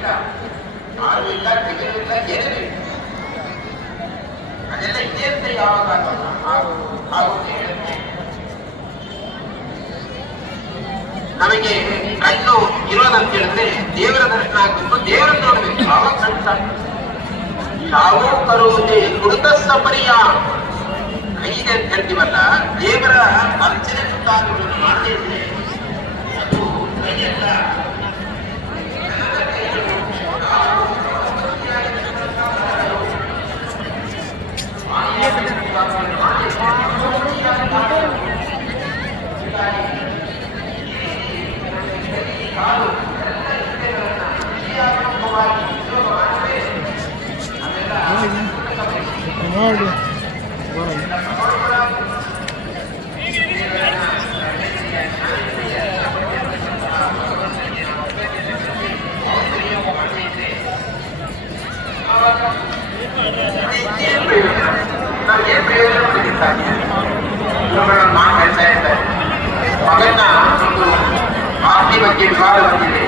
ಇಲ್ಲ, ಹಾಲು ಇಲ್ಲ, ತೆಗೆದಿಲ್ಲ, ಏನಿಲ್ಲ. ಅದೆಲ್ಲ ಇದೆ ಅಂತ ಯಾವಾಗ ಆಗುತ್ತೆ ಹೇಳುತ್ತೆ. ನಮಗೆ ಕಣ್ಣು ಇರೋದಂತ ಹೇಳಿದ್ರೆ ದೇವರ ದರ್ಶನ ಆಗಬೇಕು, ದೇವರನ್ನು ನೋಡಬೇಕು, ಆವಾಗ ಕಣ್ಣು ಸಾಕು. ನಾವು ತರುವುದೇ ಕುಡಿತ ಸಪರಿಯ ಕೈಗೆ ಅಂತ ಹೇಳ್ತೀವಲ್ಲ, ದೇವರ ಅರ್ಚನೆ ಸುತ್ತಾಗುವುದನ್ನು ಮಾಡದೇ ಇದ್ರೆ ಅದು ಕೈಯಲ್ಲ. ಮಗನ ಒಂದು ಆಸ್ತಿ ಬಗ್ಗೆ ವಿವಾದ ಬಂದಿದೆ.